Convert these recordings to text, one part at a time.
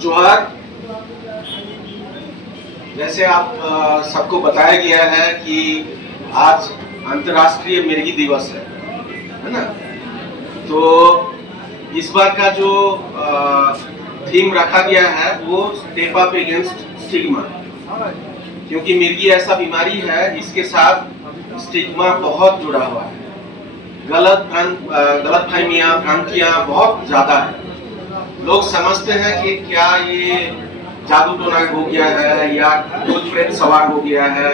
जोहार। जैसे आप सबको बताया गया है कि आज अंतर्राष्ट्रीय मिर्गी दिवस है ना। तो इस बार का जो थीम रखा गया है वो स्टेप अप अगेंस्ट स्टिग्मा, क्योंकि मिर्गी ऐसा बीमारी है इसके साथ स्टिग्मा बहुत जुड़ा हुआ है। गलतफहमियां, भ्रांतियां बहुत ज्यादा है। लोग समझते हैं कि क्या ये जादू टोना हो गया है या भूत प्रेत सवार हो गया है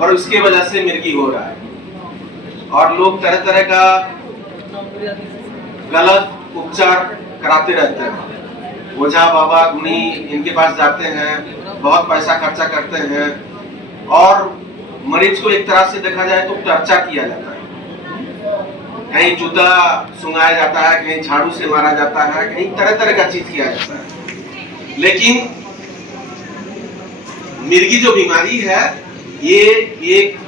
और उसके वजह से मिर्गी हो रहा है। और लोग तरह तरह का गलत उपचार कराते रहते हैं। ओझा बाबा गुनी इनके पास जाते हैं, बहुत पैसा खर्चा करते हैं और मरीज को एक तरह से देखा जाए तो टर्चा किया जाता है। कहीं जूता सुंघाया जाता है, कहीं झाड़ू से मारा जाता है, कहीं तरह तरह का चीज किया जाता है। लेकिन मिर्गी जो बीमारी है ये एक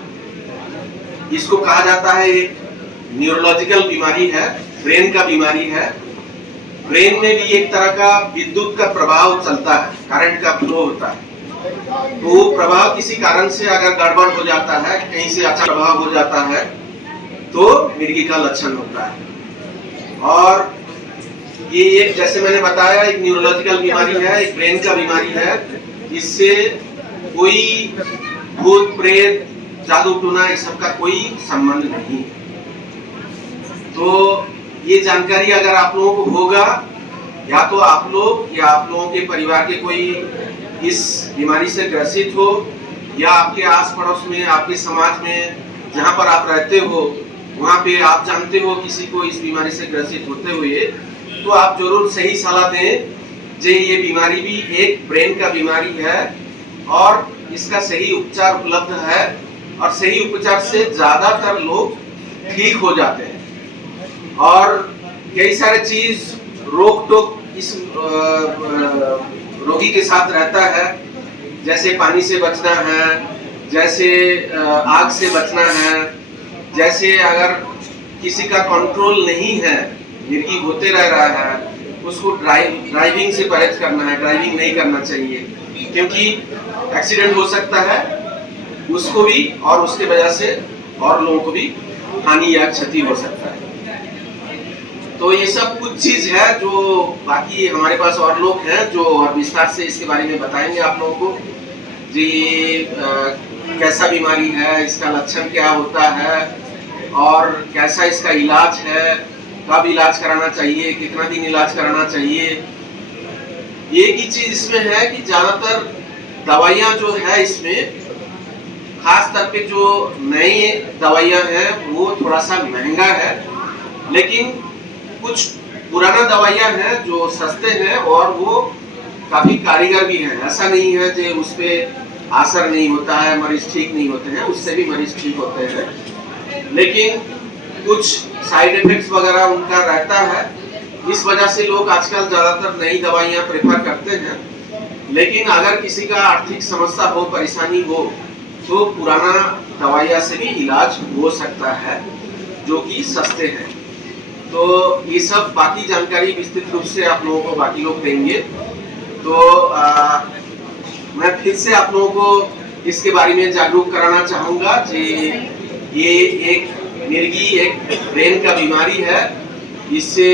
इसको कहा जाता है एक न्यूरोलॉजिकल बीमारी है, ब्रेन का बीमारी है। ब्रेन में भी एक तरह का विद्युत का प्रभाव चलता है, करंट का फ्लो होता है। तो वो प्रभाव किसी कारण से अगर गड़बड़ हो जाता है, कहीं से अच्छा प्रभाव हो जाता है तो मिर्गी का लक्षण होता है। और ये एक, जैसे मैंने बताया, एक न्यूरोलॉजिकल बीमारी है, एक ब्रेन का बीमारी है। इससे कोई भूत प्रेत जादू टोना इस सब का कोई संबंध नहीं। तो ये जानकारी अगर आप लोगों को होगा, या तो आप लोग या आप लोगों के परिवार के कोई इस बीमारी से ग्रसित हो, या आपके आस पड़ोस में, आपके समाज में जहाँ पर आप रहते हो वहाँ पे आप जानते हो किसी को इस बीमारी से ग्रसित होते हुए, तो आप जरूर सही सलाह दें। जे ये बीमारी भी एक ब्रेन का बीमारी है और इसका सही उपचार उपलब्ध है और सही उपचार से ज्यादातर लोग ठीक हो जाते हैं। और कई सारे चीज रोक टोक इस रोगी के साथ रहता है, जैसे पानी से बचना है, जैसे आग से बचना है, जैसे अगर किसी का कंट्रोल नहीं है, मिर्गी होते रह रहा है, उसको ड्राइविंग से परहेज करना है, ड्राइविंग नहीं करना चाहिए, क्योंकि एक्सीडेंट हो सकता है उसको भी और उसके वजह से और लोगों को भी हानि या क्षति हो सकता है। तो ये सब कुछ चीज है जो बाकी हमारे पास और लोग हैं जो और विस्तार से इसके बारे में बताएंगे आप लोगों को। जी कैसा बीमारी है, इसका लक्षण क्या होता है और कैसा इसका इलाज है, कब इलाज कराना चाहिए, कितना दिन इलाज कराना चाहिए। एक ही चीज इसमें है कि ज्यादातर दवाइयां जो है इसमें, खास तौर पे जो नई दवाइयां हैं वो थोड़ा सा महंगा है, लेकिन कुछ पुराना दवाइयां हैं जो सस्ते हैं और वो काफी कारीगर भी हैं। ऐसा नहीं है कि उस पे असर नहीं होता है, मरीज ठीक नहीं होते हैं, उससे भी मरीज ठीक होते हैं, लेकिन कुछ साइड इफेक्ट्स वगैरह उनका रहता है। इस वजह से लोग आजकल ज्यादातर नई दवाइयां प्रेफर करते हैं। लेकिन अगर किसी का आर्थिक समस्या हो, परेशानी हो, तो पुराना दवाइयां से भी इलाज हो सकता है जो कि सस्ते हैं। तो ये सब बाकी जानकारी विस्तृत रूप से आप लोगों को बाकी लोग देंगे। तो मैं फिर से आप लोगों को इसके बारे में जागरूक कराना चाहूँगा कि ये एक मिर्गी एक ब्रेन का बीमारी है, इससे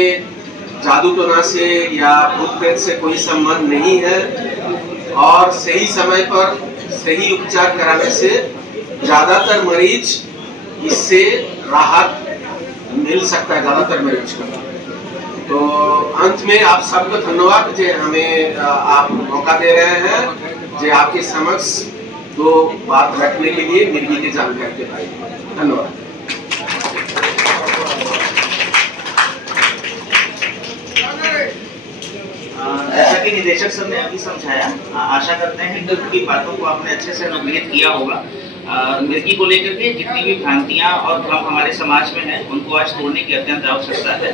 जादू टोना से या भूत प्रेत से कोई संबंध नहीं है और सही समय पर सही उपचार कराने से ज्यादातर मरीज इससे राहत मिल सकता है, ज्यादातर मरीज को। तो अंत में आप सबको धन्यवाद जो हमें आप मौका दे रहे हैं, जो आपके समक्ष दो बात रखने के लिए मिर्गी की जानकारी के बारे में। धन्यवाद। जैसा कि निदेशक सर ने अभी समझाया, आशा करते हैं कि उनकी बातों को आपने अच्छे से अनुग्रहित किया होगा। मिर्गी को लेकर के जितनी भी भ्रांतियां और भ्रम हमारे समाज में हैं, उनको आज तोड़ने की अत्यंत आवश्यकता है।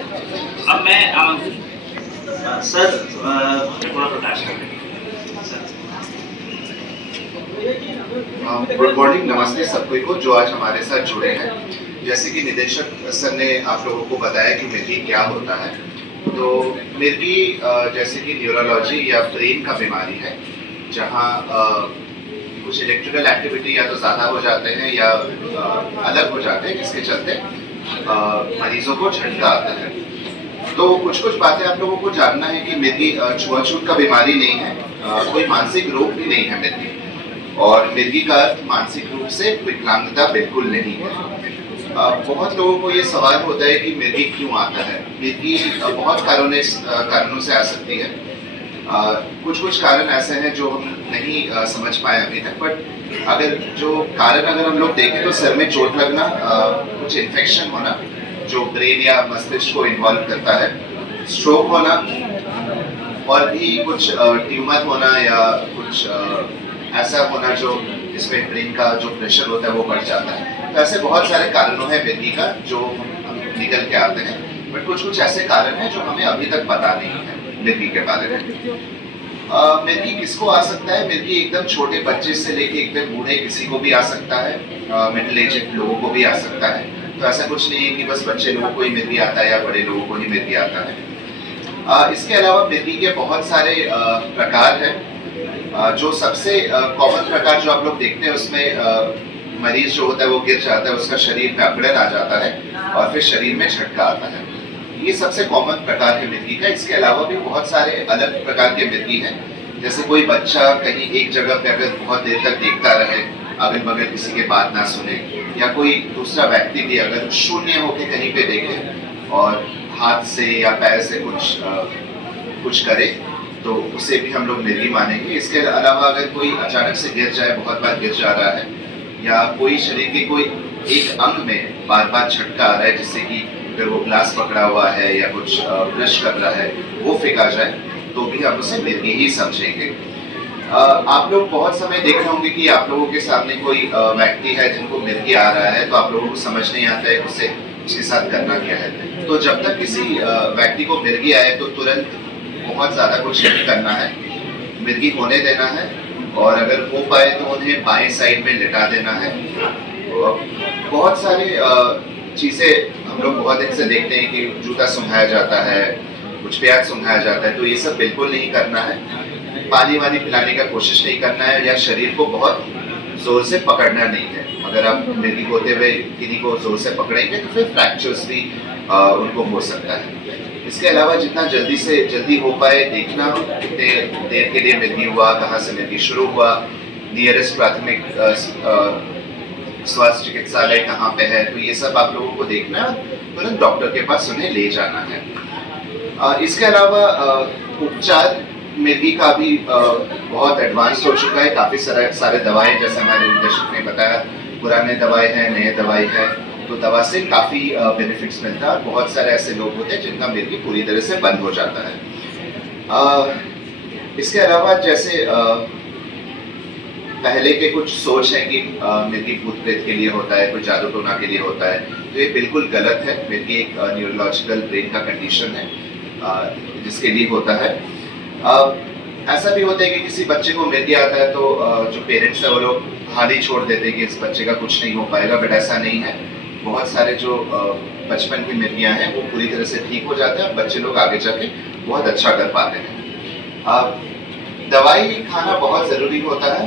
अब मैं आमंत्रित सर थोड़ा प्रकाश करें। गुड मॉर्निंग, नमस्ते सबको को जो आज हमारे साथ जुड़े हैं। जैसे कि निदेशक सर ने आप लोगों को बताया कि मिर्गी क्या होता है, तो मिर्गी जैसे कि न्यूरोलॉजी या ब्रेन का बीमारी है, जहाँ कुछ इलेक्ट्रिकल एक्टिविटी या तो ज़्यादा हो जाते हैं या अलग हो जाते हैं, जिसके चलते मरीजों को झटका आता है। तो कुछ बातें आप लोगों को जानना है कि मिर्गी छुआछूत का बीमारी नहीं है, कोई मानसिक रोग भी नहीं है मिर्गी, और मिर्गी का मानसिक रूप से विकलांगता बिल्कुल नहीं है। बहुत लोगों को ये सवाल होता है कि मिर्गी क्यों आता है। मिर्गी बहुत कारणों से आ सकती है। कुछ कारण ऐसे हैं जो हम नहीं समझ पाए अभी तक, बट अगर हम लोग देखें तो सर में चोट लगना, कुछ इन्फेक्शन होना जो ब्रेन या मस्तिष्क को इन्वॉल्व करता है, स्ट्रोक होना, और भी कुछ ट्यूमर होना या कुछ ऐसा होना जो जिसमें ब्रेन का जो प्रेशर होता है वो बढ़ जाता है। तो ऐसे बहुत सारे कारणों हैं मिर्गी का जो हम निकल के आते हैं, बट कुछ ऐसे कारण हैं जो हमें अभी तक पता नहीं है मिर्गी के बारे में। मिर्गी किसको आ सकता है? मिर्गी एकदम छोटे बच्चे से लेके एकदम बूढ़े किसी को भी आ सकता है, मिडिल एज लोगों को भी आ सकता है। तो ऐसा कुछ नहीं है कि बस बच्चे लोगों को ही मिर्गी आता है या बड़े लोगों को ही मिर्गी आता है। इसके अलावा मिर्गी के बहुत सारे प्रकार हैं। जो सबसे कॉमन प्रकार जो आप लोग देखते हैं उसमें मरीज जो होता है वो गिर जाता है, उसका शरीर में अकड़न आ जाता है और फिर शरीर में झटका आता है। ये सबसे कॉमन प्रकार है मिर्गी का। इसके अलावा भी बहुत सारे अलग प्रकार के मिर्गी हैं। जैसे कोई बच्चा कहीं एक जगह पे अगर बहुत देर तक देखता रहे, अगल बगल किसी के बात ना सुने, या कोई दूसरा व्यक्ति भी अगर शून्य होकर कहीं पे देखे और हाथ से या पैर से कुछ करे तो उसे भी हम लोग मिर्गी मानेंगे। इसके अलावा अगर कोई अचानक से गिर जाए, बहुत बार गिर जा रहा है, या कोई शरीर के कोई एक अंग में बार बार झटका आ रहा है, जिससे कि अगर वो ग्लास पकड़ा हुआ है या कुछ ब्रश कर रहा है वो फेंका जाए, तो भी हम उसे मिर्गी ही समझेंगे। आप लोग बहुत समय देख रहे होंगे कि आप लोगों के सामने कोई व्यक्ति है जिनको मिर्गी आ रहा है, तो आप लोगों को समझ नहीं आता है उसके साथ करना क्या है। तो जब तक किसी व्यक्ति को मिर्गी आए तो तुरंत बहुत ज़्यादा कुछ नहीं करना है, मिर्गी होने देना है, और अगर हो पाए तो उन्हें बाएं साइड में लिटा देना है। बहुत सारे चीज़ें हम लोग बहुत दिन से देखते हैं कि जूता सुंघाया जाता है, कुछ प्याज सुंघाया जाता है, तो ये सब बिल्कुल नहीं करना है। पानी वानी पिलाने का कोशिश नहीं करना है, या शरीर को बहुत जोर से पकड़ना नहीं है। अगर आप मिर्गी होते हुए किसी को जोर से पकड़ेंगे तो फिर फ्रैक्चर्स भी उनको हो सकता है। इसके अलावा जितना जल्दी से जल्दी हो पाए देखना, कितने देर के लिए मिर्गी हुआ, कहाँ से मिर्गी शुरू हुआ, नियरेस्ट प्राथमिक स्वास्थ्य चिकित्सालय कहाँ पे है, तो ये सब आप लोगों को देखना है, तुरंत डॉक्टर के पास उन्हें ले जाना है। इसके अलावा उपचार मिर्गी का भी बहुत एडवांस हो चुका है। काफ़ी सारे दवाएं, जैसे हमारे निर्देशक ने बताया, पुराने दवाएं हैं, नए दवाई है, तो दवा से काफ़ी बेनिफिट्स मिलता है। और बहुत सारे ऐसे लोग होते हैं जिनका मिर्गी पूरी तरह से बंद हो जाता है। इसके अलावा जैसे पहले के कुछ सोच है कि मिर्गी भूत प्रेत के लिए होता है, कोई जादू टोना के लिए होता है, तो ये बिल्कुल गलत है। मिर्गी एक न्यूरोलॉजिकल ब्रेन का कंडीशन है जिसके लिए होता है। ऐसा भी होता है कि किसी बच्चे को मिर्गी आता है तो जो पेरेंट्स है वो लोग हाल ही छोड़ देते हैं कि इस बच्चे का कुछ नहीं हो पाएगा, बट ऐसा नहीं है। बहुत सारे जो बचपन की मिर्गियाँ हैं वो पूरी तरह से ठीक हो जाते हैं और बच्चे लोग आगे जाके बहुत अच्छा कर पाते हैं। दवाई खाना बहुत ज़रूरी होता है।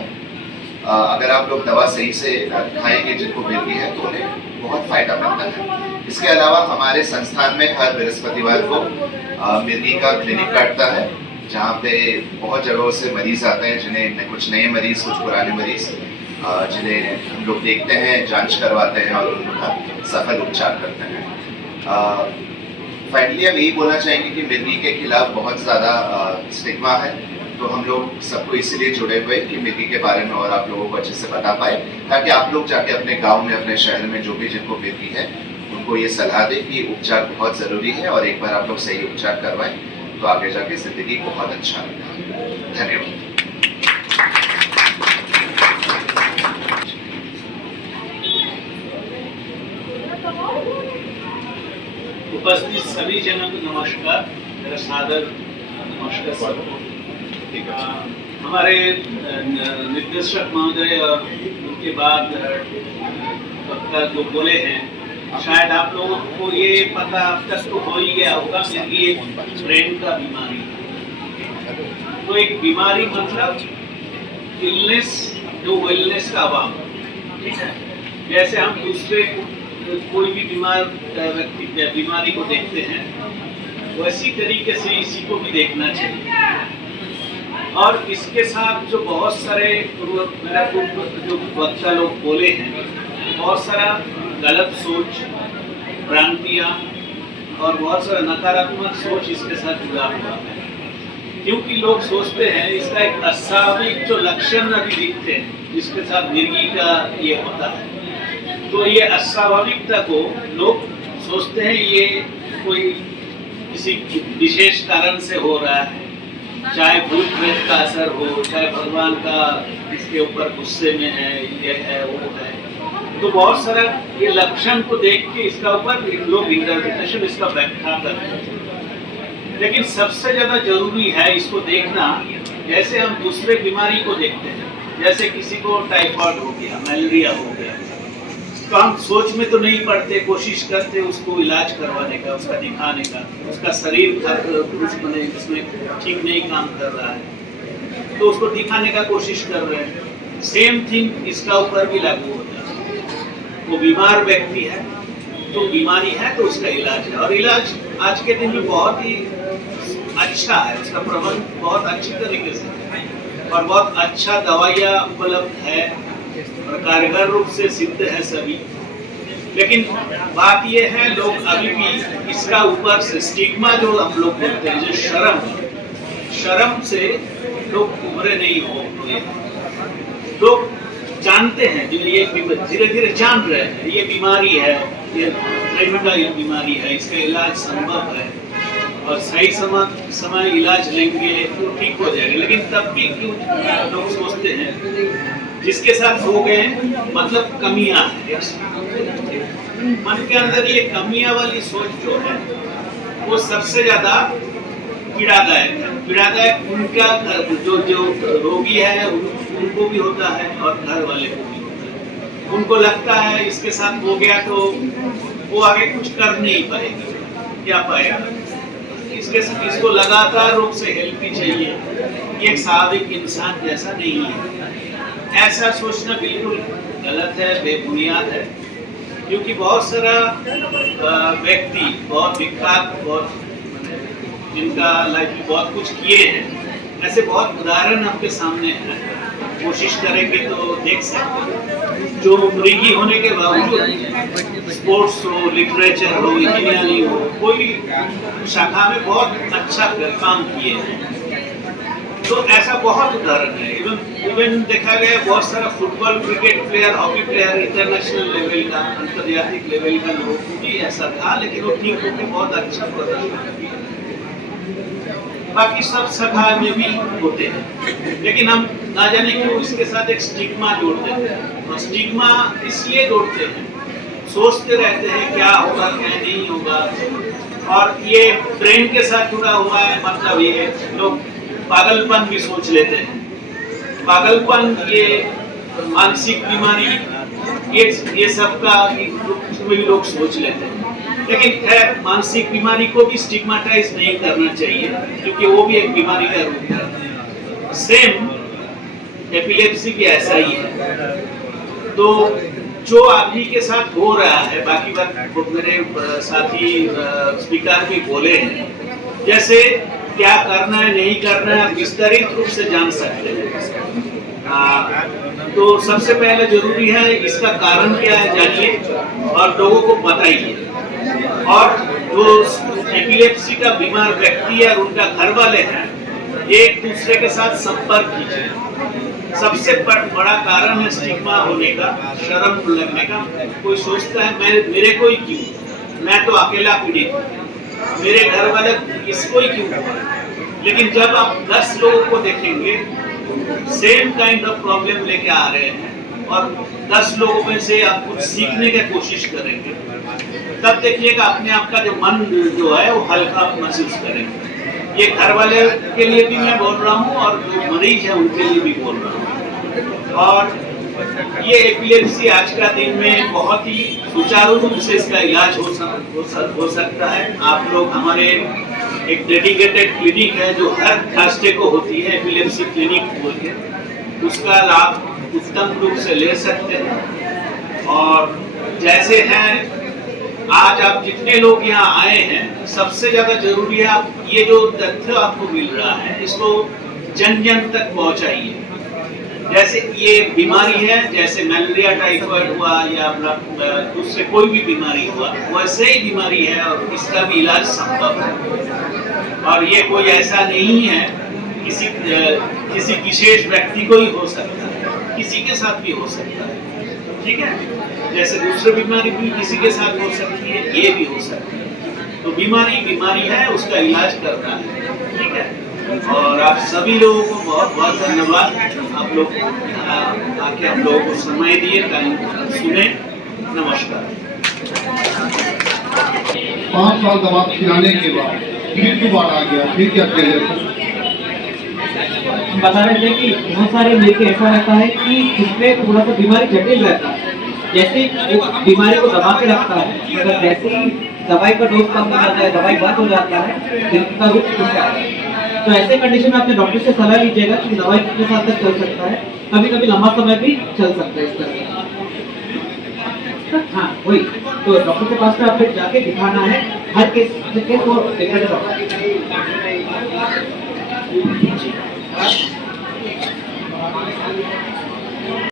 अगर आप लोग दवा सही से खाएंगे जिनको मिर्गी है तो उन्हें बहुत फ़ायदा मिलता है। इसके अलावा हमारे संस्थान में हर बृहस्पतिवार को मिर्गी का क्लिनिक बैठता है, जहाँ पे बहुत जगहों से मरीज़ आते हैं, जिन्हें कुछ नए मरीज़, कुछ पुराने मरीज़, जिन्हें हम लोग देखते हैं, जांच करवाते हैं और उनका सफल उपचार करते हैं। फाइनली हम यही बोलना चाहेंगे कि मिर्गी के खिलाफ बहुत ज़्यादा स्टिग्मा है, तो हम लोग सबको इसीलिए जुड़े हुए कि मिर्गी के बारे में और आप लोगों को अच्छे से बता पाए, ताकि आप लोग जाके अपने गाँव में, अपने शहर में जो भी जिनको मिर्गी है उनको ये सलाह दें कि उपचार बहुत ज़रूरी है, और एक बार आप लोग सही उपचार करवाएं तो आगे जाके ज़िंदगी बहुत अच्छा लगेगा। धन्यवाद। उपस्थित सभी जनों को नमस्कार, मेरा सादर नमस्कार सबको। हमारे निर्देशक महोदय और उनके बाद वक्ता जो बोले हैं, शायद आप लोगों को ये पता अब तक तो हो ही गया होगा, मेरी एक ब्रेन का बीमारी है। तो एक बीमारी मतलब इलनेस जो वेलनेस का अभाव, ठीक है। जैसे हम दूसरे कोई भी बीमार व्यक्ति बीमारी को देखते हैं, वैसी तरीके से इसी को भी देखना चाहिए। और इसके साथ जो बहुत सारे मेरा जो वक्ता लोग बोले हैं, बहुत सारा गलत सोच, भ्रांतियाँ और बहुत सारा नकारात्मक सोच इसके साथ जुड़ा हुआ है। क्योंकि लोग सोचते हैं इसका एक अस्वाभाविक जो लक्षण अभी दिखते हैं जिसके साथ मिर्गी का ये होता है, तो ये अस्वाभाविकता को लोग सोचते हैं ये कोई किसी विशेष कारण से हो रहा है, चाहे भूत प्रेत का असर हो, चाहे भगवान का इसके ऊपर गुस्से में है, ये है वो है। तो बहुत सारा ये लक्षण को देख के इसका ऊपर लोग इंटरप्रिटेशन इसका व्याख्या करते हैं। लेकिन सबसे ज्यादा जरूरी है इसको देखना, जैसे हम दूसरे बीमारी को देखते हैं, जैसे किसी को टाइफाइड हो गया, मलेरिया हो गया, तो हम सोच में तो नहीं पड़ते, कोशिश करते उसको इलाज करवाने का, उसका दिखाने का, उसका शरीर उसमें ठीक नहीं काम कर रहा है तो उसको दिखाने का कोशिश कर रहे हैं। सेम थिंग इसका ऊपर भी लागू होता है। वो बीमार व्यक्ति है तो बीमारी है तो उसका इलाज है, और इलाज आज के दिन में बहुत ही अच्छा है, उसका प्रबंध बहुत अच्छी तरीके से है और बहुत अच्छा दवाइयाँ उपलब्ध है और कारगर रूप से सिद्ध है सभी। लेकिन बात ये है लोग अभी भी इसका ऊपर से स्टिग्मा जो हम लोग बोलते हैं, जो शर्म से लोग उभरे नहीं हो। लोग जानते हैं, जो ये धीरे धीरे जान रहे हैं ये बीमारी है, ये ब्रेन का बीमारी है, इसका इलाज संभव है और सही समय इलाज लेंगे तो ठीक हो जाएगा। लेकिन तब भी क्यों लोग सोचते हैं जिसके साथ हो गए मतलब कमियां हैं, मन के अंदर ये कमियां वाली सोच जो है वो सबसे ज्यादा पीड़ादायक है। पीड़ादायक उनका जो रोगी है उनको भी होता है और घर वाले को भी होता है। उनको लगता है इसके साथ हो गया तो वो आगे कुछ कर नहीं पाएगी, क्या पाएगा, इसको लगातार रूप से हेल्प ही चाहिए, ये एक स्वाभाविक इंसान जैसा नहीं है। ऐसा सोचना बिल्कुल गलत है, बेबुनियाद है। क्योंकि बहुत सारा व्यक्ति बहुत विख्यात, बहुत जिनका लाइफ में बहुत कुछ किए हैं, ऐसे बहुत उदाहरण आपके सामने हैं। कोशिश करेंगे तो देख सकते हैं जो मृगी होने के बावजूद स्पोर्ट्स हो, लिटरेचर हो, इंजीनियरिंग हो, कोई शाखा में बहुत अच्छा काम किए हैं। तो ऐसा बहुत उदाहरण है। इवन देखा गया बहुत सारा football, cricket player, hockey player, international level का, अंतर्जातिक लेवल का लोग भी ऐसा था, लेकिन वो ठीक होकर बहुत अच्छा प्रदर्शन किया। बाकी सब सभा में भी होते हैं, लेकिन हम ना जाने क्यों इसके साथ एक स्टिग्मा जोड़ते हैं। और स्टिग्मा इसलिए जोड़ते हैं, सोचते रहते हैं क्या होगा क्या नहीं होगा, और ये ब्रेन के साथ जुड़ा हुआ है। मतलब ये लोग पागलपन भी सोच लेते हैं, पागलपन, ये मानसिक बीमारी, ये सब का भी लोग सोच लेते हैं। लेकिन खैर मानसिक बीमारी को भी स्टिग्मेटाइज नहीं करना चाहिए, क्योंकि वो भी एक बीमारी का रूप है। सेम एपिलेप्सी भी ऐसा ही है। तो जो आदमी के साथ हो रहा है, बाकी बात मेरे साथी स्पीकर भी बोले हैं, जैसे क्या करना है नहीं करना है विस्तारित रूप से जान सकते हैं। तो सबसे पहले जरूरी है इसका कारण क्या है जानिए और लोगों को बताइए। और जो एपिलेप्सी का बीमार व्यक्ति है और उनका घर वाले हैं, एक दूसरे के साथ संपर्क कीजिए। सबसे बड़ा कारण है स्टिग्मा होने का, शर्म लगने का। कोई सोचता है मेरे को ही क्यों, मैं तो अकेला पीड़ित हूँ, मेरे घर वाले इसको ही क्यों हुआ। लेकिन जब आप 10 लोगों को देखेंगे सेम काइंड ऑफ प्रॉब्लम लेके आ रहे हैं और 10 लोगों में से आप कुछ सीखने की कोशिश करेंगे, तब देखिएगा अपने आप का जो मन जो है वो हल्का महसूस करेंगे। ये घर वाले के लिए भी मैं बोल रहा हूँ और जो मरीज है उनके लिए भी बोल रहा हूँ। और ये एपिलेप्सी आज का दिन में बहुत ही सुचारू रूप से इसका इलाज हो सकता है। आप लोग हमारे एक डेडिकेटेड क्लिनिक है जो हर थर्सडे को होती है, एपिलेप्सी क्लिनिक बोल के, उसका लाभ उत्तम रूप से ले सकते हैं। और जैसे हैं आज आप जितने लोग यहाँ आए हैं, सबसे ज्यादा जरूरी है आप ये जो तथ्य आपको मिल रहा है इसको जन जन तक पहुंचाइए। जैसे ये बीमारी है, जैसे मलेरिया टाइफाइड हुआ या दूसरे कोई भी बीमारी हुआ, वैसे ही बीमारी है और इसका भी इलाज संभव है। और ये कोई ऐसा नहीं है किसी विशेष व्यक्ति को ही हो सकता है, किसी के साथ भी हो सकता है। ठीक है, जैसे दूसरी बीमारी भी किसी के साथ हो सकती है, ये भी हो सकती है। तो बीमारी है, उसका इलाज करना है। ठीक है, और आप सभी लोगों को बहुत बहुत धन्यवाद। आप लोग आके हम लोगों को समय दिए, टाइम सुने। नमस्कार। 5 साल दवा खिलाने के बाद फिर दोबारा आ गया, फिर क्या किया जाए? बता रहे थे कि बहुत सारे लेके ऐसा रहता है कि जिसमें थोड़ा सा बीमारी जटिल रहता है, जैसे वो बीमारी को दबा के रखता है, मगर जैसे ही दवाई का डोज कम हो जाता है, दवाई बंद हो जाता है, दिल का रुख खुल जाता है। तो ऐसे कंडीशन में अपने डॉक्टर से सलाह लीजिएगा कि दवाई कितने साल तक चल सकता है, कभी कभी लंबा समय भी चल सकता है इस तरह। हाँ वही, तो डॉक्टर के पास में आपको जाके दिखाना है, हर केस को डिफरेंट डॉक्टर।